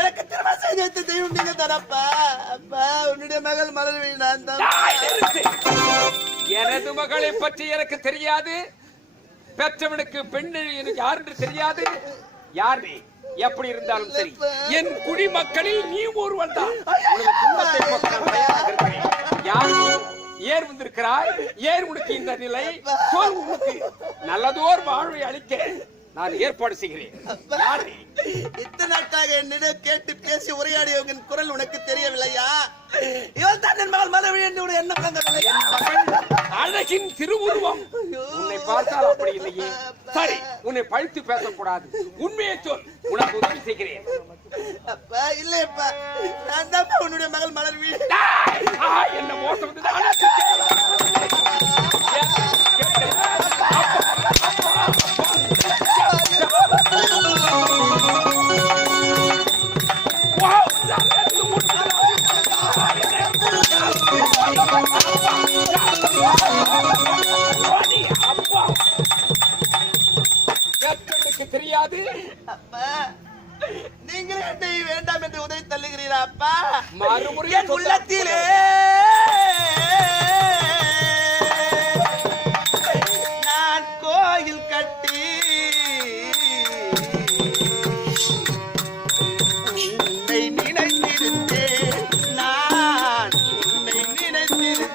எனக்கு திருமணம் செய்து வைத்த தெய்வம் நீங்க தானப்பா. அப்பா உன்னுடைய மகள் மலர்விழி நான் தான். எனது மகளை பற்றி எனக்கு தெரியாது. பெற்றவனுக்கு பெண் யார் என்று தெரியாது. யார் நீ எப்படி இருந்தாலும் சரி, என் குடிமக்களில் நீ ஒருவன் தான். யார் ஏன் வந்திருக்கிறாய்? ஏன் உனக்கு இந்த நிலை? உனக்கு நல்லதோர் வாழ்வை அளிக்க நான் ஏற்பாடு செய்கிறேன். இத்தனை நாட்டாக என்னிடம் கேட்டு பேசி உரையாடிய குரல் உனக்கு தெரியவில்லையா? இவள் தான் என் மகள் மலர்விழி என்று என்ன அழகின் திருவுருவம். உன்னை பார்த்தால் அப்படி இல்லையே. சரி, உன்னை பழித்து பேசக்கூடாது. உண்மையை சொல், உனக்கு உதவி செய்கிறேன். அப்பா இல்லையப்பா, நான் தான் உன்னுடைய மகள் மலர்விழி. என்ன மோசம் வந்து தெரியாது. அப்பா நீங்கள் என்னை வேண்டாம் என்று உதவி தள்ளுகிறீரா? அப்பா மறுமுறை என் உள்ளத்திலே நான் கோயில் கட்டி உன்னை நினைத்திருந்தேன். நான் உன்னை நினைத்திருந்தேன்.